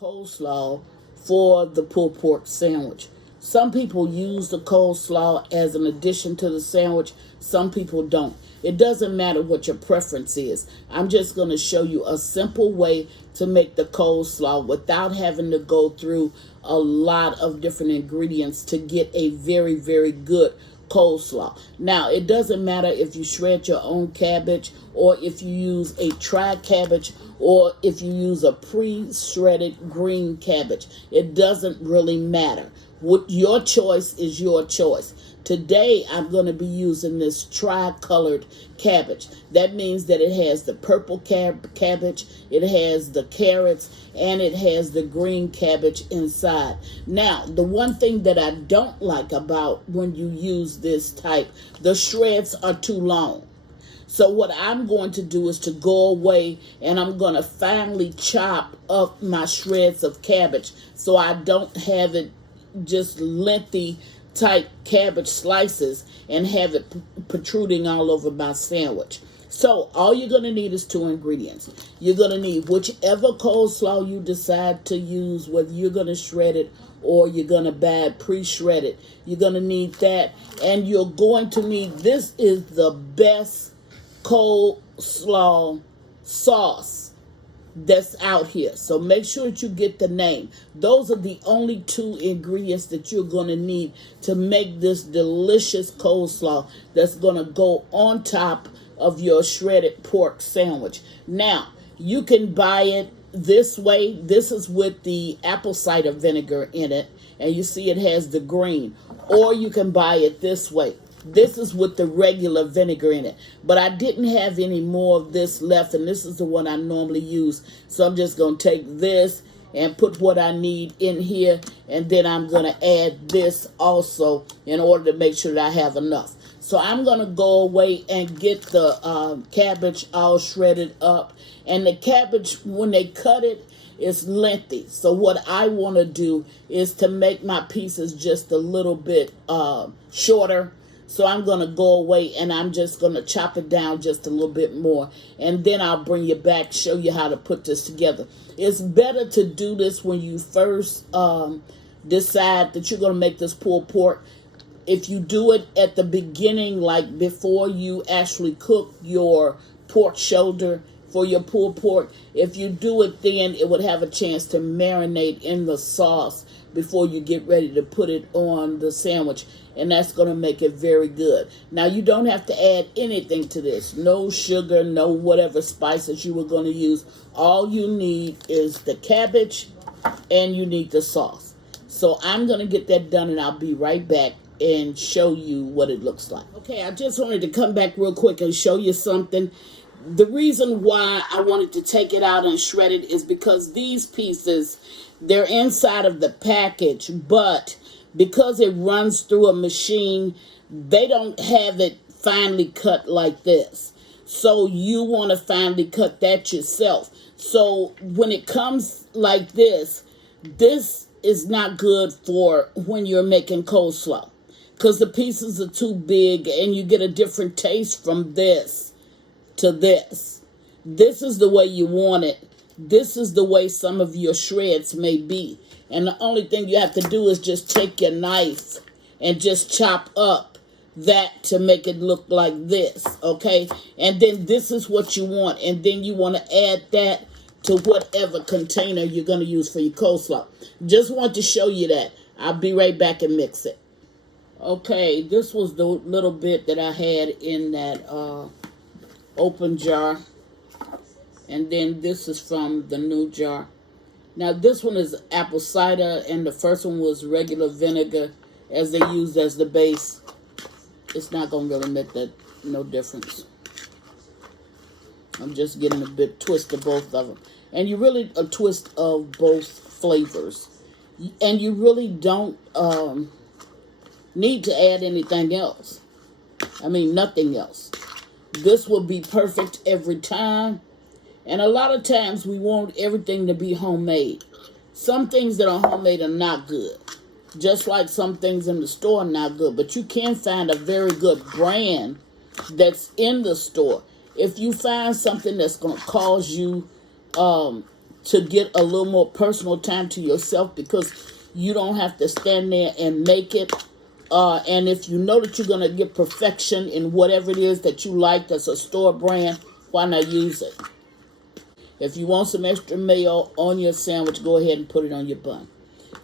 coleslaw for the pulled pork sandwich. Some people use the coleslaw as an addition to the sandwich. Some people don't. It doesn't matter what your preference is. I'm just going to show you a simple way to make the coleslaw without having to go through a lot of different ingredients to get a very, very good coleslaw. Now, it doesn't matter if you shred your own cabbage or if you use a dried cabbage or if you use a pre-shredded green cabbage. It doesn't really matter. What your choice is your choice. Today, I'm going to be using this tri-colored cabbage. That means that it has the purple cabbage, it has the carrots, and it has the green cabbage inside. Now, the one thing that I don't like about when you use this type, the shreds are too long. So what I'm going to do is to go away and I'm going to finely chop up my shreds of cabbage so I don't have it just lengthy type cabbage slices and have it protruding all over my sandwich. So all you're going to need is 2 ingredients. You're going to need whichever coleslaw you decide to use, whether you're going to shred it or you're going to buy it pre-shredded. You're going to need that, and you're going to need, this is the best coleslaw sauce that's out here. So make sure that you get the name. Those are the only 2 ingredients that you're going to need to make this delicious coleslaw that's going to go on top of your shredded pork sandwich. Now, you can buy it this way. This is with the apple cider vinegar in it, and you see it has the green. Or you can buy it this way. This is with the regular vinegar in it. But I didn't have any more of this left, and this is the one I normally use. So I'm just going to take this and put what I need in here, and then I'm going to add this also in order to make sure that I have enough. So I'm going to go away and get the cabbage all shredded up. And the cabbage, when they cut it, is lengthy. So what I want to do is to make my pieces just a little bit shorter. So I'm going to go away and I'm just going to chop it down just a little bit more. And then I'll bring you back, show you how to put this together. It's better to do this when you first decide that you're going to make this pulled pork. If you do it at the beginning, like before you actually cook your pork shoulder for your pulled pork, if you do it then, it would have a chance to marinate in the sauce before you get ready to put it on the sandwich, and that's going to make it very good. Now, you don't have to add anything to this. No sugar, no whatever spices you were going to use. All you need is the cabbage and you need the sauce. So I'm going to get that done and I'll be right back and show you what it looks like. Okay, I just wanted to come back real quick and show you something. The reason why I wanted to take it out and shred it is because these pieces, they're inside of the package, but because it runs through a machine, they don't have it finely cut like this. So you want to finely cut that yourself. So when it comes like this, this is not good for when you're making coleslaw because the pieces are too big and you get a different taste from this to this. This is the way you want it. This is the way some of your shreds may be. And the only thing you have to do is just take your knife and just chop up that to make it look like this, okay? And then this is what you want. And then you want to add that to whatever container you're going to use for your coleslaw. Just want to show you that. I'll be right back and mix it. Okay, this was the little bit that I had in that open jar. And then this is from the new jar. Now this one is apple cider and the first one was regular vinegar as they used as the base. It's not going to really make that no difference. I'm just getting a bit twist of both of them. And you really a twist of both flavors. And you really don't need to add anything else. I mean, nothing else. This will be perfect every time. And a lot of times we want everything to be homemade. Some things that are homemade are not good. Just like some things in the store are not good. But you can find a very good brand that's in the store. If you find something that's going to cause you to get a little more personal time to yourself, because you don't have to stand there and make it. And if you know that you're going to get perfection in whatever it is that you like that's a store brand, why not use it? If you want some extra mayo on your sandwich, go ahead and put it on your bun.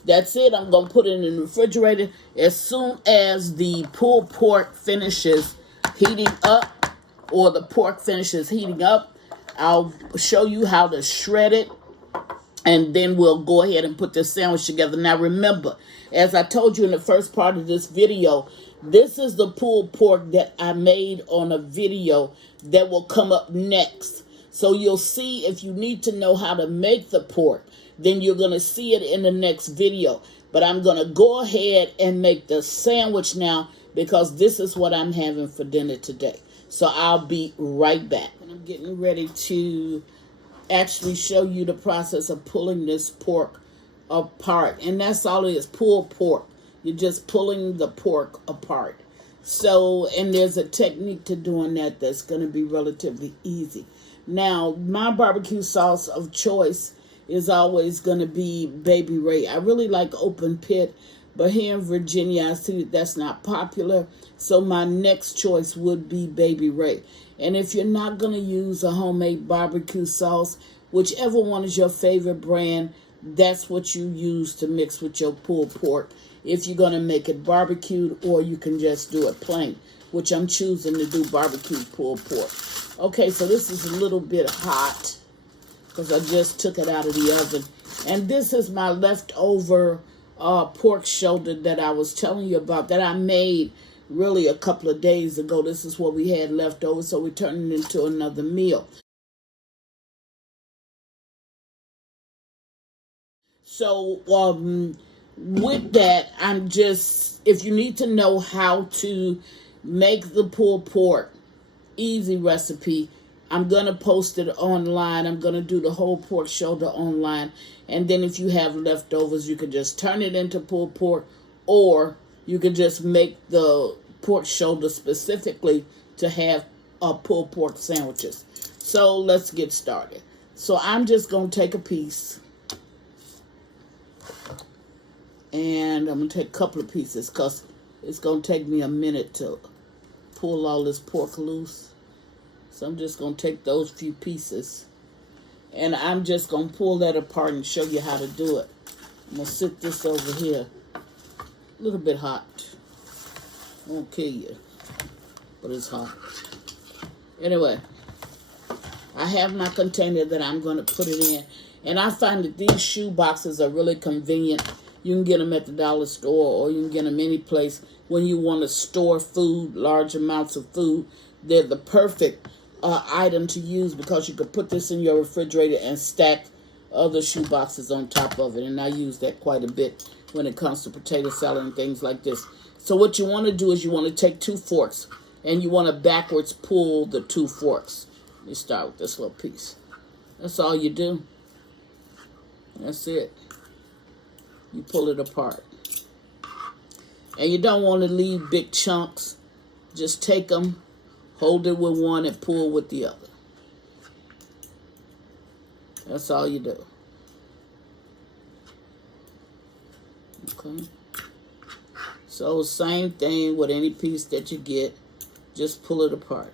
That's it. I'm going to put it in the refrigerator. As soon as the pulled pork finishes heating up, or the pork finishes heating up, I'll show you how to shred it, and then we'll go ahead and put this sandwich together. Now remember, as I told you in the first part of this video, this is the pulled pork that I made on a video that will come up next. So you'll see, if you need to know how to make the pork, then you're going to see it in the next video. But I'm going to go ahead and make the sandwich now, because this is what I'm having for dinner today. So I'll be right back. And I'm getting ready to actually show you the process of pulling this pork apart. And that's all it is, pulled pork. You're just pulling the pork apart. So, and there's a technique to doing that that's going to be relatively easy. Now, my barbecue sauce of choice is always going to be Baby Ray. I really like Open Pit, but here in Virginia, I see that that's not popular. So my next choice would be Baby Ray. And if you're not going to use a homemade barbecue sauce, whichever one is your favorite brand, that's what you use to mix with your pulled pork. If you're going to make it barbecued, or you can just do it plain, which I'm choosing to do barbecue pulled pork. Okay, so this is a little bit hot because I just took it out of the oven. And this is my leftover pork shoulder that I was telling you about, that I made really a couple of days ago. This is what we had left over, so we turned it into another meal. So with that, I'm just, if you need to know how to make the pulled pork, easy recipe, I'm going to post it online. I'm going to do the whole pork shoulder online. And then if you have leftovers, you can just turn it into pulled pork, or you can just make the pork shoulder specifically to have pulled pork sandwiches. So let's get started. So I'm just going to take a piece, and I'm going to take a couple of pieces because it's going to take me a minute to pull all this pork loose. So I'm just going to take those few pieces, and I'm just going to pull that apart and show you how to do it. I'm going to sit this over here. A little bit hot. Won't kill you, but it's hot. Anyway, I have my container that I'm going to put it in. And I find that these shoe boxes are really convenient. You can get them at the dollar store, or you can get them any place when you want to store food, large amounts of food. They're the perfect item to use, because you could put this in your refrigerator and stack other shoe boxes on top of it. And I use that quite a bit when it comes to potato salad and things like this. So what you want to do is you want to take 2 forks, and you want to backwards pull the 2 forks. Let me start with this little piece. That's all you do. That's it. You pull it apart. And you don't want to leave big chunks. Just take them, hold it with one, and pull with the other. That's all you do. Okay. So same thing with any piece that you get. Just pull it apart.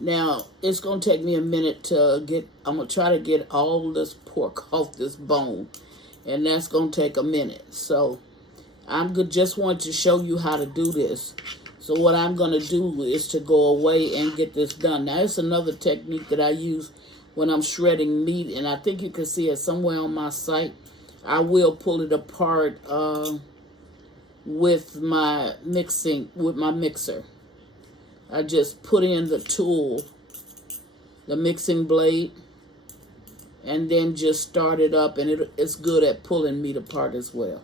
Now, it's going to take me a minute to get, I'm going to try to get all this pork off this bone. And that's going to take a minute. So just want to show you how to do this. So what I'm going to do is to go away and get this done. Now, it's another technique that I use when I'm shredding meat. And I think you can see it somewhere on my site. I will pull it apart with my mixer. I just put in the tool, the mixing blade, and then just start it up, and it's good at pulling meat apart as well.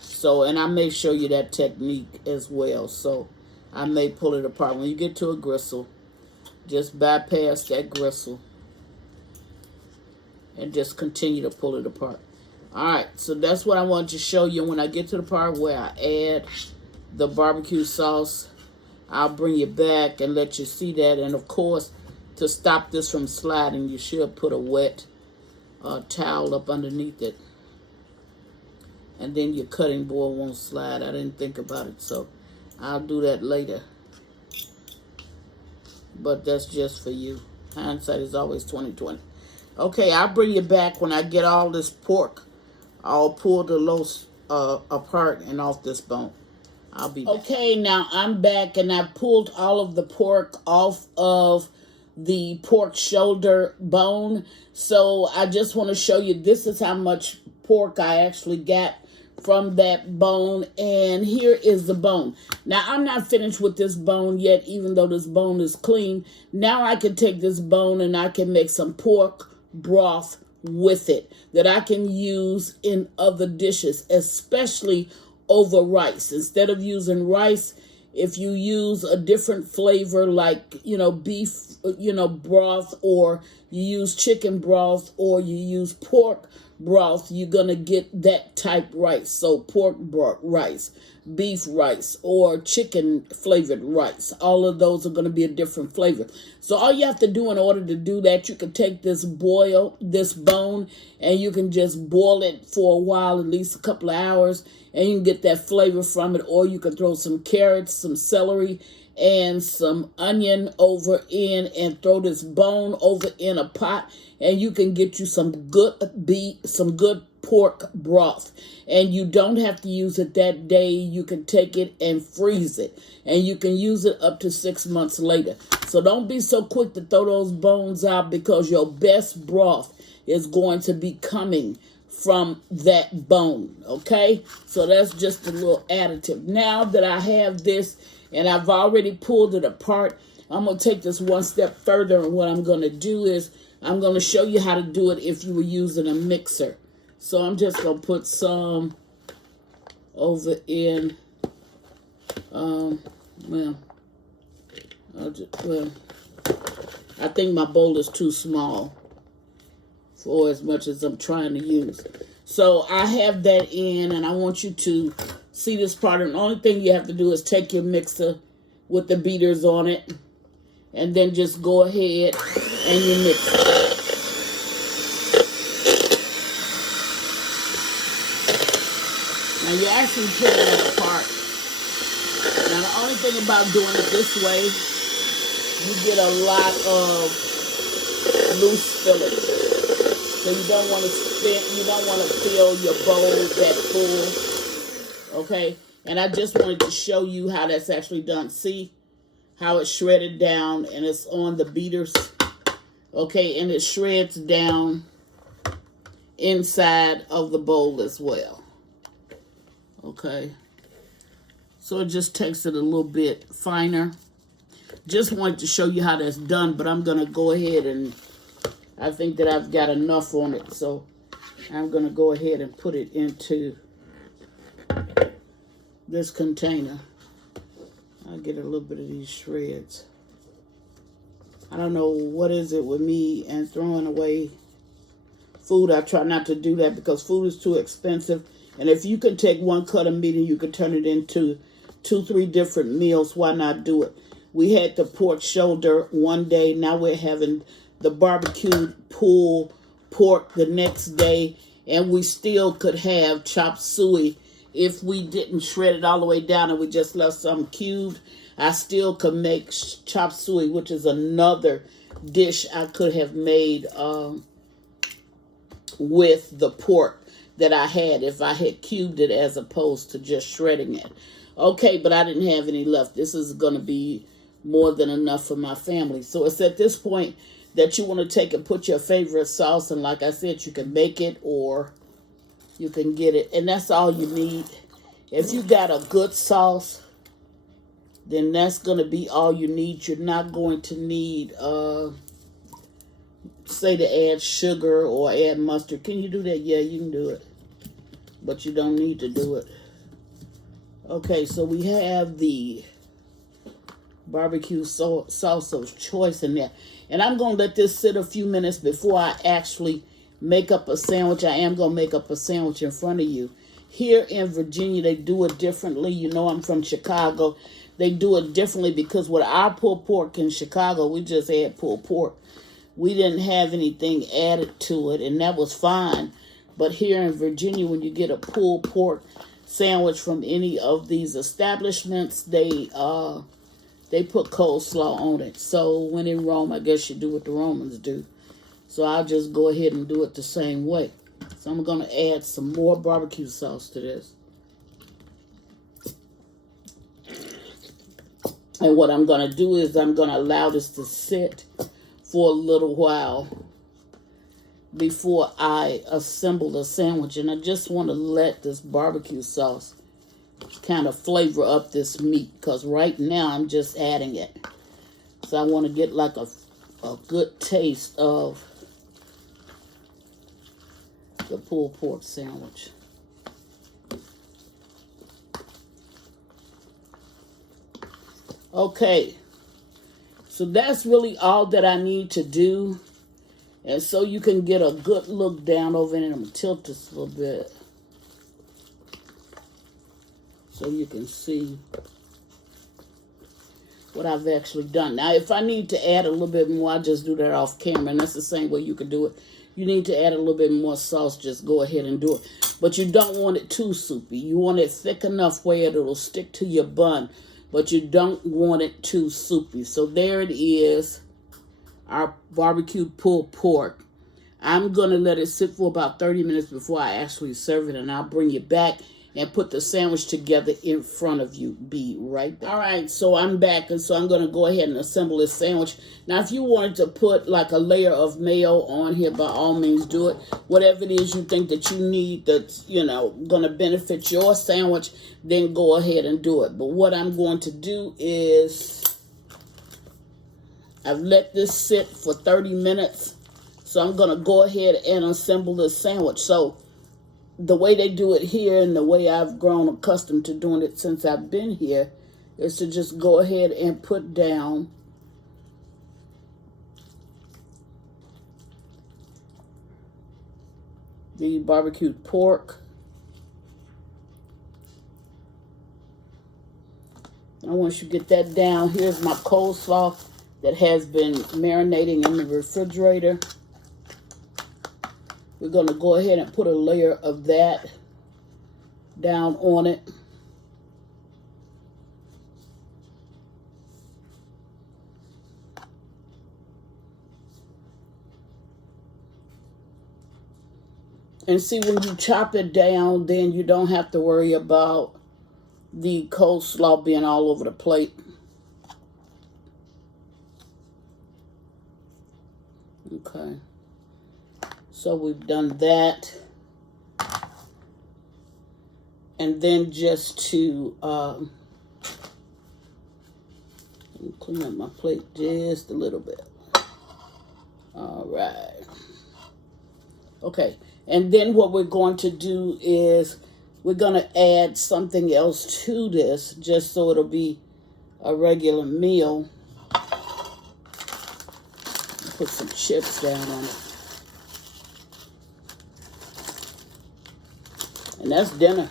So, and I may show you that technique as well. So I may pull it apart. When you get to a gristle, just bypass that gristle and just continue to pull it apart. All right, so that's what I wanted to show you. When I get to the part where I add the barbecue sauce, I'll bring you back and let you see that. And of course, to stop this from sliding, you should put a wet towel up underneath it. And then your cutting board won't slide. I didn't think about it, so I'll do that later. But that's just for you. Hindsight is always 20/20. Okay, I'll bring you back when I get all this pork all pulled a little apart and off this bone. I'll be back. Okay, now I'm back and I pulled all of the pork off of the pork shoulder bone. So I just want to show you, this is how much pork I actually got from that bone, and here is the bone. Now I'm not finished with this bone yet, even though this bone is clean. Now I can take this bone and I can make some pork broth with it that I can use in other dishes, especially over rice. Instead of using rice, if you use a different flavor like, beef, broth, or you use chicken broth, or you use pork broth, you're going to get that type rice. So pork broth rice, beef rice, or chicken flavored rice. All of those are going to be a different flavor. So all you have to do in order to do that, you can take this bone, and you can just boil it for a while, at least a couple of hours, and you can get that flavor from it. Or you can throw some carrots, some celery, and some onion over in, and throw this bone over in a pot, and you can get you some good pork broth. And you don't have to use it that day. You can take it and freeze it, and you can use it up to 6 months later. So don't be so quick to throw those bones out, because your best broth is going to be coming from that bone. Okay, so that's just a little additive. Now that I have this and I've already pulled it apart, I'm going to take this one step further, and what I'm going to do is I'm going to show you how to do it if you were using a mixer. So I'm just going to put some over in, I think my bowl is too small for as much as I'm trying to use. So I have that in, and I want you to see this part. And the only thing you have to do is take your mixer with the beaters on it, and then just go ahead and you mix it. Now you're actually pulling it apart. Now the only thing about doing it this way, you get a lot of loose fillings. So you don't want to fill your bowl that full. Okay? And I just wanted to show you how that's actually done. See how it's shredded down, and it's on the beaters. Okay, and it shreds down inside of the bowl as well. Okay, so it just takes it a little bit finer. Just wanted to show you how that's done, but I'm going to go ahead, and I think that I've got enough on it, so I'm going to go ahead and put it into this container. I'll get a little bit of these shreds. I don't know what is it with me and throwing away food. I try not to do that because food is too expensive. And if you can take one cut of meat and you can turn it into 2-3 different meals, why not do it? We had the pork shoulder one day. Now we're having the barbecued pulled pork the next day. And we still could have chop suey. If we didn't shred it all the way down and we just left some cubed, I still could make chop suey, which is another dish I could have made with the pork that I had if I had cubed it as opposed to just shredding it. Okay, but I didn't have any left. This is going to be more than enough for my family. So it's at this point that you want to take and put your favorite sauce, and like I said, you can make it or you can get it, and that's all you need. If you got a good sauce, then that's going to be all you need. You're not going to need, say, to add sugar or add mustard. Can you do that? Yeah, you can do it, but you don't need to do it. Okay, so we have the barbecue sauce of choice in there, and I'm going to let this sit a few minutes before I actually make up a sandwich. I am going to make up a sandwich in front of you. Here in Virginia, they do it differently. You know, I'm from Chicago. They do it differently because with our pulled pork in Chicago, we just add pulled pork. we didn't have anything added to it, and that was fine. But here in Virginia, when you get a pulled pork sandwich from any of these establishments, they put coleslaw on it. So when in Rome, I guess you do what the Romans do. So I'll just go ahead and do it the same way. So I'm going to add some more barbecue sauce to this. And what I'm going to do is I'm going to allow this to sit for a little while before I assemble the sandwich. And I just want to let this barbecue sauce kind of flavor up this meat, because right now I'm just adding it. So I want to get like a good taste of the pulled pork sandwich. Okay, so that's really all that I need to do. And so you can get a good look down over it. And I'm going to tilt this a little bit so you can see what I've actually done. Now, if I need to add a little bit more, I'll just do that off camera. And that's the same way you can do it. You need to add a little bit more sauce, just go ahead and do it. But you don't want it too soupy. You want it thick enough where it'll stick to your bun, but you don't want it too soupy. So there it is, our barbecued pulled pork. I'm going to let it sit for about 30 minutes before I actually serve it, and I'll bring you back and put the sandwich together in front of you. Be right back. All right, so I'm back, and so I'm going to go ahead and assemble this sandwich. Now, if you wanted to put like a layer of mayo on here, by all means do it. Whatever it is you think that you need that's, you know, going to benefit your sandwich, then go ahead and do it. But what I'm going to do is I've let this sit for 30 minutes, so I'm going to go ahead and assemble this sandwich. So the way they do it here and the way I've grown accustomed to doing it since I've been here is to just go ahead and put down the barbecued pork. And once you get that down, here's my coleslaw that has been marinating in the refrigerator. We're going to go ahead and put a layer of that down on it. And see, when you chop it down, then you don't have to worry about the coleslaw being all over the plate. Okay. So we've done that. And then just to clean up my plate just a little bit. All right. Okay. And then what we're going to do is we're going to add something else to this just so it'll be a regular meal. Put some chips down on it. And that's dinner.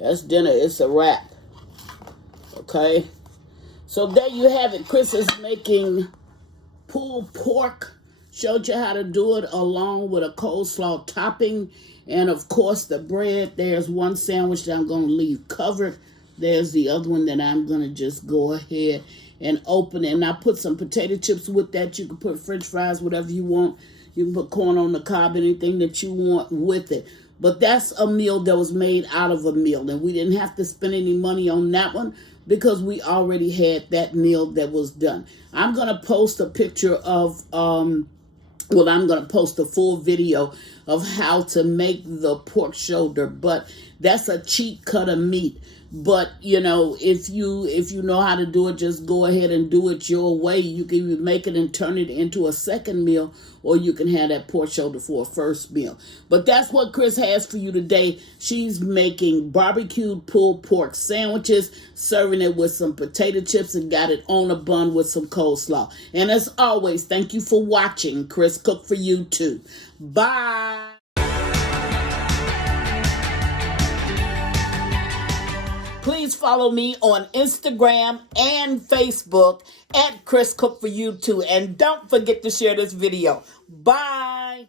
That's dinner. It's a wrap. Okay? So there you have it. Chris is making pulled pork. Showed you how to do it along with a coleslaw topping. And, of course, the bread. There's one sandwich that I'm going to leave covered. There's the other one that I'm going to just go ahead and open it. And I put some potato chips with that. You can put French fries, whatever you want. You can put corn on the cob, anything that you want with it. But that's a meal that was made out of a meal. And we didn't have to spend any money on that one because we already had that meal that was done. I'm going to post a picture of, I'm going to post a full video of how to make the pork shoulder. But that's a cheap cut of meat. But, you know, if you know how to do it, just go ahead and do it your way. You can even make it and turn it into a second meal, or you can have that pork shoulder for a first meal. But that's what Chris has for you today. She's making barbecued pulled pork sandwiches, serving it with some potato chips, and got it on a bun with some coleslaw. And as always, thank you for watching. Chris cooked for you too. Bye. Please follow me on Instagram and Facebook at Chris Cook for You too. And don't forget to share this video. Bye.